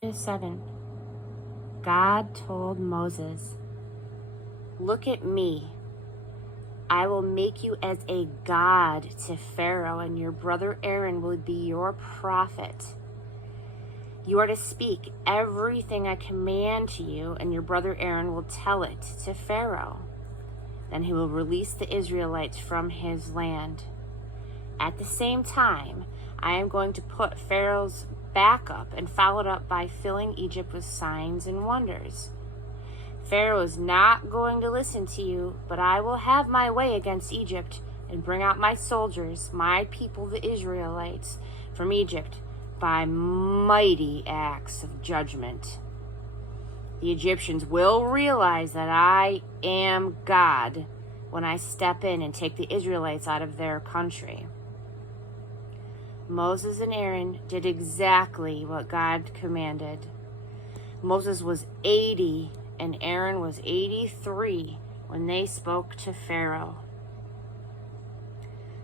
Verse 7. God told Moses, "Look at me. I will make you as a god to Pharaoh, and your brother Aaron will be your prophet. You are to speak everything I command to you, and your brother Aaron will tell it to Pharaoh. Then he will release the Israelites from his land. At the same time, I am going to put Pharaoh's back up and follow it up by filling Egypt with signs and wonders. Pharaoh is not going to listen to you, but I will have my way against Egypt and bring out my soldiers, my people, the Israelites, from Egypt by mighty acts of judgment. The Egyptians will realize that I am God when I step in and take the Israelites out of their country." Moses and Aaron did exactly what God commanded. Moses was 80 and Aaron was 83 when they spoke to Pharaoh.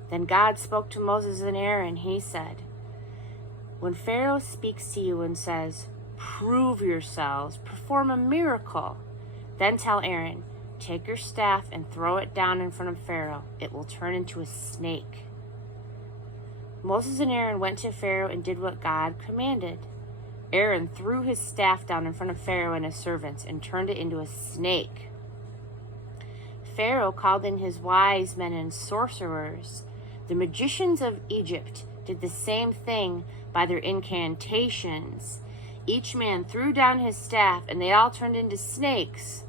Then God spoke to Moses and Aaron. He said, "When Pharaoh speaks to you and says, 'Prove yourselves, perform a miracle,' then tell Aaron, 'Take your staff and throw it down in front of Pharaoh. It will turn into a snake.'" Moses and Aaron went to Pharaoh and did what God commanded. Aaron threw his staff down in front of Pharaoh and his servants and turned it into a snake. Pharaoh called in his wise men and sorcerers. The magicians of Egypt did the same thing by their incantations. Each man threw down his staff and they all turned into snakes.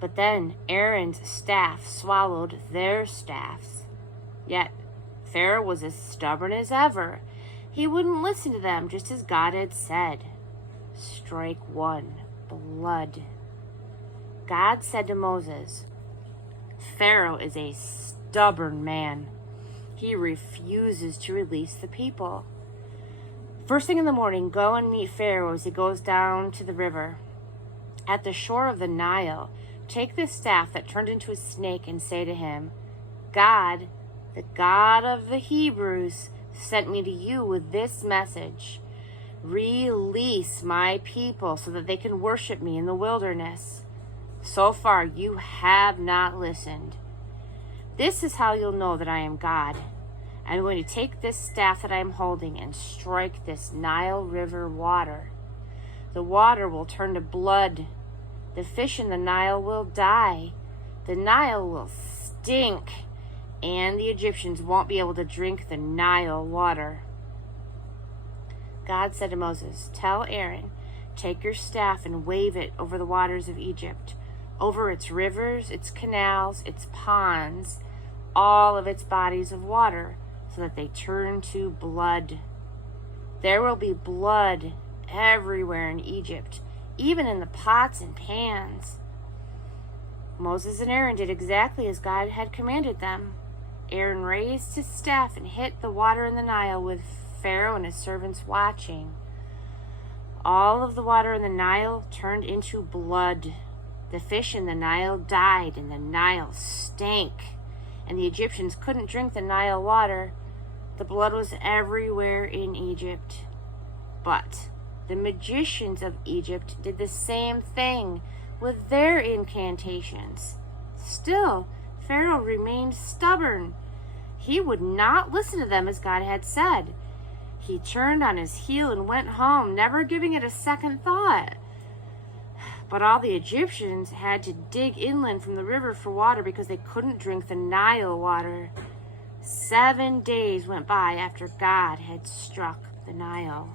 But then Aaron's staff swallowed their staffs. Yet Pharaoh was as stubborn as ever. He wouldn't listen to them, just as God had said. Strike one, blood. God said to Moses, "Pharaoh is a stubborn man. He refuses to release the people. First thing in the morning, go and meet Pharaoh as he goes down to the river. At the shore of the Nile, take the staff that turned into a snake and say to him, 'God, the God of the Hebrews, sent me to you with this message. Release my people so that they can worship me in the wilderness. So far you have not listened. This is how you'll know that I am God. I'm going to take this staff that I am holding and strike this Nile River water. The water will turn to blood. The fish in the Nile will die. The Nile will stink, and the Egyptians won't be able to drink the Nile water.'" God said to Moses, "Tell Aaron, take your staff and wave it over the waters of Egypt, over its rivers, its canals, its ponds, all of its bodies of water, so that they turn to blood. There will be blood everywhere in Egypt, even in the pots and pans." Moses and Aaron did exactly as God had commanded them. Aaron raised his staff and hit the water in the Nile with Pharaoh and his servants watching. All of the water in the Nile turned into blood. The fish in the Nile died, and the Nile stank, and the Egyptians couldn't drink the Nile water. The blood was everywhere in Egypt. But the magicians of Egypt did the same thing with their incantations. Still, Pharaoh remained stubborn. He would not listen to them as God had said. He turned on his heel and went home, never giving it a second thought. But all the Egyptians had to dig inland from the river for water because they couldn't drink the Nile water. 7 days went by after God had struck the Nile.